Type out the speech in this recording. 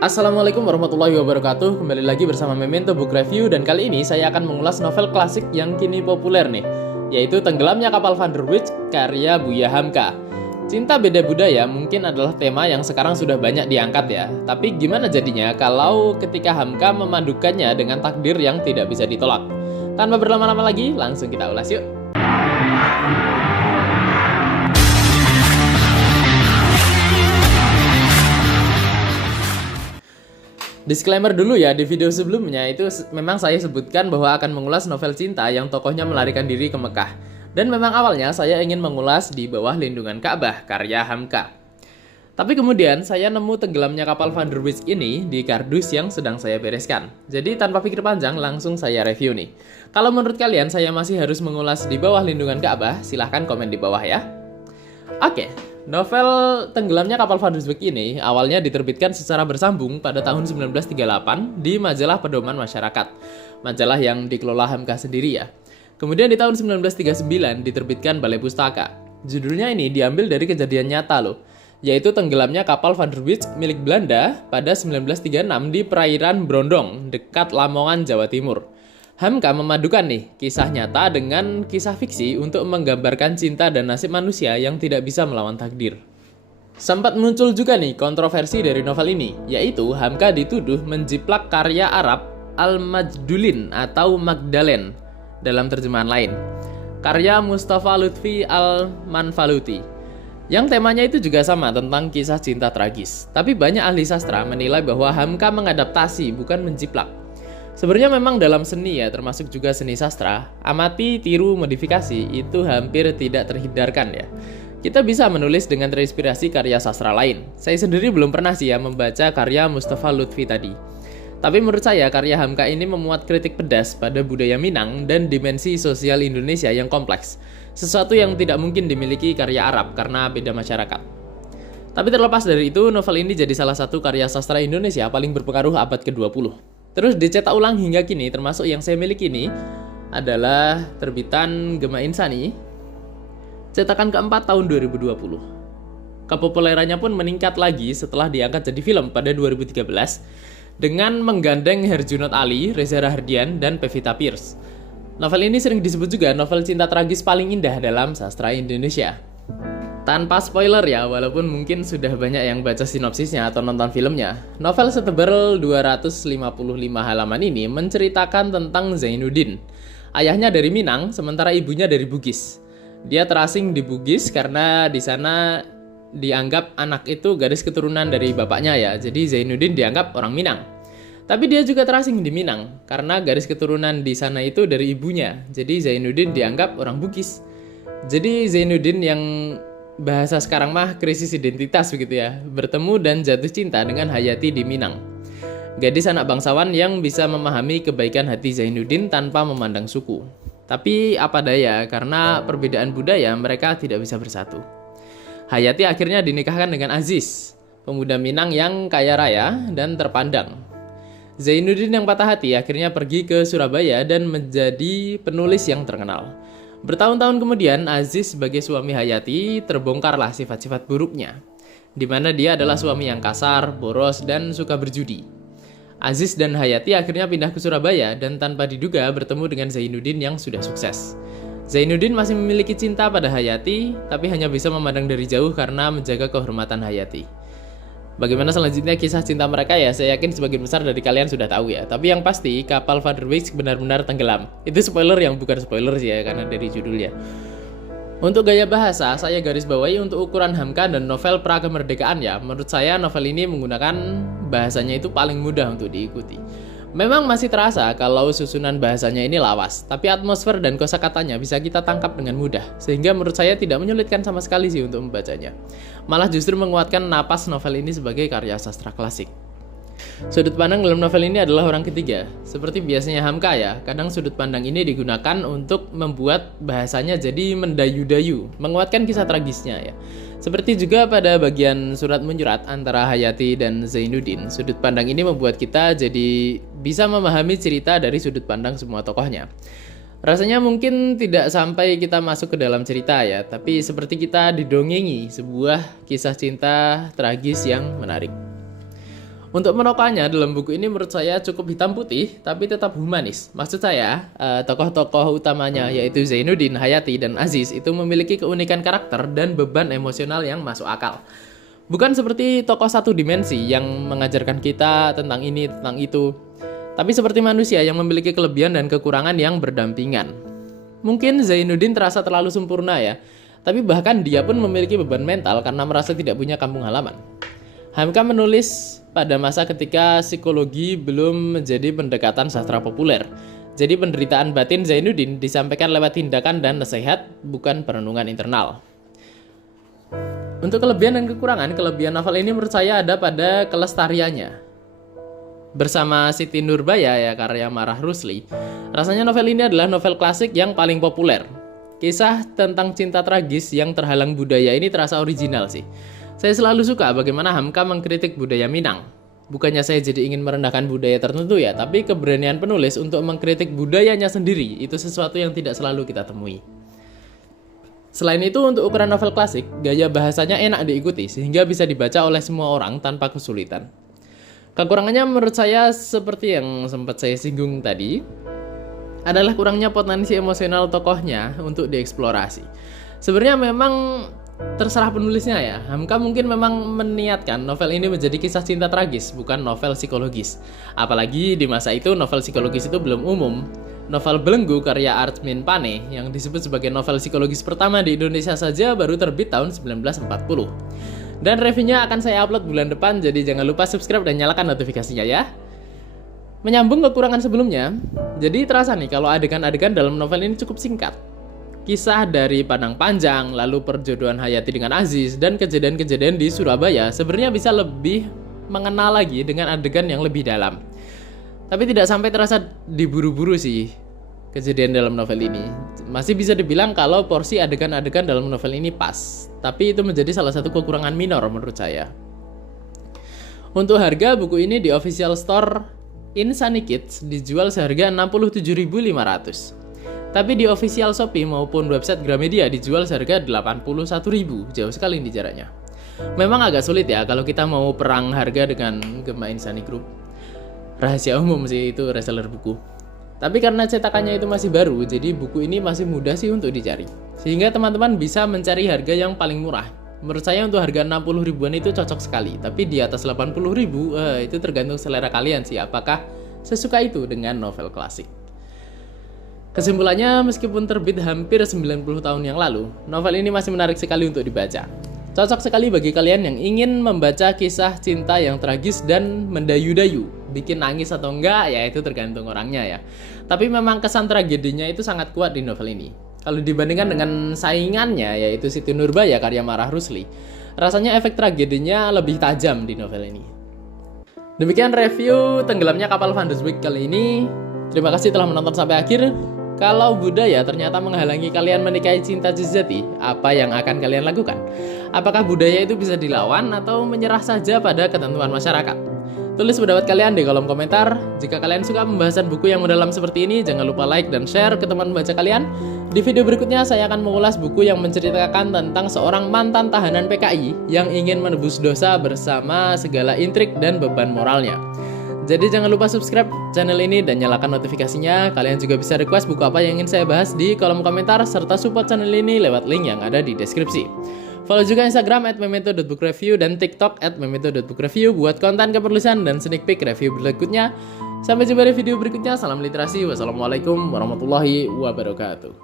Assalamualaikum warahmatullahi wabarakatuh. Kembali lagi bersama Memento Book Review. Dan kali ini saya akan mengulas novel klasik yang kini populer nih, yaitu Tenggelamnya Kapal Van der Wijk karya Buya Hamka. Cinta beda budaya mungkin adalah tema yang sekarang sudah banyak diangkat ya. Tapi gimana jadinya kalau ketika Hamka memadukannya dengan takdir yang tidak bisa ditolak? Tanpa berlama-lama lagi, langsung kita ulas yuk. Disclaimer dulu ya, di video sebelumnya itu memang saya sebutkan bahwa akan mengulas novel cinta yang tokohnya melarikan diri ke Mekah. Dan memang awalnya saya ingin mengulas Di Bawah Lindungan Ka'bah karya Hamka. Tapi kemudian saya nemu Tenggelamnya Kapal Van der Wijk ini di kardus yang sedang saya bereskan. Jadi tanpa pikir panjang langsung saya review nih. Kalau menurut kalian saya masih harus mengulas Di Bawah Lindungan Ka'bah, silahkan komen di bawah ya. Oke, novel Tenggelamnya Kapal Van der Wijk ini awalnya diterbitkan secara bersambung pada tahun 1938 di majalah Pedoman Masyarakat, majalah yang dikelola Hamka sendiri ya. Kemudian di tahun 1939 diterbitkan Balai Pustaka. Judulnya ini diambil dari kejadian nyata loh, yaitu tenggelamnya kapal Van der Wijk milik Belanda pada 1936 di perairan Brondong, dekat Lamongan, Jawa Timur. Hamka memadukan nih kisah nyata dengan kisah fiksi untuk menggambarkan cinta dan nasib manusia yang tidak bisa melawan takdir. Sempat muncul juga nih kontroversi dari novel ini, yaitu Hamka dituduh menjiplak karya Arab Al-Majdulin atau Magdalen dalam terjemahan lain, karya Mustafa Lutfi Al-Manfaluti, yang temanya itu juga sama tentang kisah cinta tragis. Tapi banyak ahli sastra menilai bahwa Hamka mengadaptasi bukan menjiplak. Sebenarnya memang dalam seni ya, termasuk juga seni sastra, amati, tiru, modifikasi itu hampir tidak terhindarkan ya. Kita bisa menulis dengan terinspirasi karya sastra lain. Saya sendiri belum pernah sih ya membaca karya Mustafa Lutfi tadi. Tapi menurut saya karya Hamka ini memuat kritik pedas pada budaya Minang dan dimensi sosial Indonesia yang kompleks. Sesuatu yang tidak mungkin dimiliki karya Arab karena beda masyarakat. Tapi terlepas dari itu, novel ini jadi salah satu karya sastra Indonesia paling berpengaruh abad ke-20. Terus dicetak ulang hingga kini, termasuk yang saya miliki ini adalah terbitan Gema Insani, cetakan keempat tahun 2020. Kepopulerannya pun meningkat lagi setelah diangkat jadi film pada 2013 dengan menggandeng Herjunot Ali, Reza Rahardian, dan Pevita Pierce. Novel ini sering disebut juga novel cinta tragis paling indah dalam sastra Indonesia. Tanpa spoiler ya, walaupun mungkin sudah banyak yang baca sinopsisnya atau nonton filmnya, novel setebal 255 halaman ini menceritakan tentang Zainuddin. Ayahnya dari Minang, sementara ibunya dari Bugis. Dia terasing di Bugis karena di sana dianggap anak itu garis keturunan dari bapaknya ya, jadi Zainuddin dianggap orang Minang. Tapi dia juga terasing di Minang karena garis keturunan di sana itu dari ibunya, jadi Zainuddin dianggap orang Bugis. Jadi Zainuddin yang bahasa sekarang mah krisis identitas begitu ya, bertemu dan jatuh cinta dengan Hayati di Minang. Gadis anak bangsawan yang bisa memahami kebaikan hati Zainuddin tanpa memandang suku. Tapi apa daya, karena perbedaan budaya mereka tidak bisa bersatu. Hayati akhirnya dinikahkan dengan Aziz, pemuda Minang yang kaya raya dan terpandang. Zainuddin yang patah hati akhirnya pergi ke Surabaya dan menjadi penulis yang terkenal. Bertahun-tahun kemudian, Aziz sebagai suami Hayati terbongkarlah sifat-sifat buruknya, di mana dia adalah suami yang kasar, boros, dan suka berjudi. Aziz dan Hayati akhirnya pindah ke Surabaya dan tanpa diduga bertemu dengan Zainuddin yang sudah sukses. Zainuddin masih memiliki cinta pada Hayati, tapi hanya bisa memandang dari jauh karena menjaga kehormatan Hayati. Bagaimana selanjutnya kisah cinta mereka ya, saya yakin sebagian besar dari kalian sudah tahu ya. Tapi yang pasti, kapal Van der Wijk benar-benar tenggelam. Itu spoiler yang bukan spoiler sih ya, karena dari judulnya. Untuk gaya bahasa, saya garis bawahi untuk ukuran Hamka dan novel pra-kemerdekaan ya. Menurut saya novel ini menggunakan bahasanya itu paling mudah untuk diikuti. Memang masih terasa kalau susunan bahasanya ini lawas, tapi atmosfer dan kosakatanya bisa kita tangkap dengan mudah, sehingga menurut saya tidak menyulitkan sama sekali sih untuk membacanya. Malah justru menguatkan napas novel ini sebagai karya sastra klasik. Sudut pandang dalam novel ini adalah orang ketiga. Seperti biasanya Hamka ya, kadang sudut pandang ini digunakan untuk membuat bahasanya jadi mendayu-dayu, menguatkan kisah tragisnya ya. Seperti juga pada bagian surat menyurat antara Hayati dan Zainuddin, sudut pandang ini membuat kita jadi bisa memahami cerita dari sudut pandang semua tokohnya. Rasanya mungkin tidak sampai kita masuk ke dalam cerita ya, tapi seperti kita didongengi sebuah kisah cinta tragis yang menarik. Untuk menekannya dalam buku ini menurut saya cukup hitam putih tapi tetap humanis. Maksud saya, tokoh-tokoh utamanya yaitu Zainuddin, Hayati, dan Aziz itu memiliki keunikan karakter dan beban emosional yang masuk akal. Bukan seperti tokoh satu dimensi yang mengajarkan kita tentang ini, tentang itu. Tapi seperti manusia yang memiliki kelebihan dan kekurangan yang berdampingan. Mungkin Zainuddin terasa terlalu sempurna ya, tapi bahkan dia pun memiliki beban mental karena merasa tidak punya kampung halaman. Hamka menulis pada masa ketika psikologi belum menjadi pendekatan sastra populer. Jadi penderitaan batin Zainuddin disampaikan lewat tindakan dan nasihat, bukan perenungan internal. Untuk kelebihan dan kekurangan, kelebihan novel ini menurut saya ada pada kelestariannya. Bersama Siti Nurbaya ya, karya Marah Rusli, rasanya novel ini adalah novel klasik yang paling populer. Kisah tentang cinta tragis yang terhalang budaya ini terasa original sih. Saya selalu suka bagaimana Hamka mengkritik budaya Minang. Bukannya saya jadi ingin merendahkan budaya tertentu ya, tapi keberanian penulis untuk mengkritik budayanya sendiri itu sesuatu yang tidak selalu kita temui. Selain itu, untuk ukuran novel klasik, gaya bahasanya enak diikuti sehingga bisa dibaca oleh semua orang tanpa kesulitan. Kekurangannya menurut saya seperti yang sempat saya singgung tadi, adalah kurangnya potensi emosional tokohnya untuk dieksplorasi. Sebenarnya memang terserah penulisnya ya. Hamka mungkin memang meniatkan novel ini menjadi kisah cinta tragis, bukan novel psikologis. Apalagi di masa itu novel psikologis itu belum umum. Novel Belenggu karya Artmin Pane yang disebut sebagai novel psikologis pertama di Indonesia saja baru terbit tahun 1940. Dan reviewnya akan saya upload bulan depan, jadi jangan lupa subscribe dan nyalakan notifikasinya ya. Menyambung kekurangan sebelumnya, jadi terasa nih kalau adegan-adegan dalam novel ini cukup singkat. Kisah dari Padang Panjang, lalu perjodohan Hayati dengan Aziz, dan kejadian-kejadian di Surabaya sebenarnya bisa lebih mengenal lagi dengan adegan yang lebih dalam. Tapi tidak sampai terasa diburu-buru sih kejadian dalam novel ini. Masih bisa dibilang kalau porsi adegan-adegan dalam novel ini pas. Tapi itu menjadi salah satu kekurangan minor menurut saya. Untuk harga, buku ini di official store Insani Kids dijual seharga 67.500. Tapi di official Shopee maupun website Gramedia dijual seharga 81.000, jauh sekali ini jaraknya. Memang agak sulit ya kalau kita mau perang harga dengan Gema Insani Group. Rahasia umum sih itu reseller buku. Tapi karena cetakannya itu masih baru, jadi buku ini masih mudah sih untuk dicari. Sehingga teman-teman bisa mencari harga yang paling murah. Menurut saya untuk harga 60 ribuan itu cocok sekali. Tapi di atas 80 ribu, itu tergantung selera kalian sih. Apakah sesuka itu dengan novel klasik. Kesimpulannya, meskipun terbit hampir 90 tahun yang lalu, novel ini masih menarik sekali untuk dibaca. Cocok sekali bagi kalian yang ingin membaca kisah cinta yang tragis dan mendayu-dayu. Bikin nangis atau enggak, ya itu tergantung orangnya ya. Tapi memang kesan tragedinya itu sangat kuat di novel ini. Kalau dibandingkan dengan saingannya, yaitu Siti Nurbaya karya Marah Rusli, rasanya efek tragedinya lebih tajam di novel ini. Demikian review Tenggelamnya Kapal Van der Wijk kali ini. Terima kasih telah menonton sampai akhir. Kalau budaya ternyata menghalangi kalian menikahi cinta sejati, apa yang akan kalian lakukan? Apakah budaya itu bisa dilawan atau menyerah saja pada ketentuan masyarakat? Tulis pendapat kalian di kolom komentar. Jika kalian suka pembahasan buku yang mendalam seperti ini, jangan lupa like dan share ke teman membaca kalian. Di video berikutnya saya akan mengulas buku yang menceritakan tentang seorang mantan tahanan PKI yang ingin menebus dosa bersama segala intrik dan beban moralnya. Jadi jangan lupa subscribe channel ini dan nyalakan notifikasinya. Kalian juga bisa request buku apa yang ingin saya bahas di kolom komentar, serta support channel ini lewat link yang ada di deskripsi. Follow juga Instagram @memento.bookreview dan TikTok @memento.bookreview buat konten keperluan dan sneak peek review berikutnya. Sampai jumpa di video berikutnya. Salam literasi. Wassalamualaikum warahmatullahi wabarakatuh.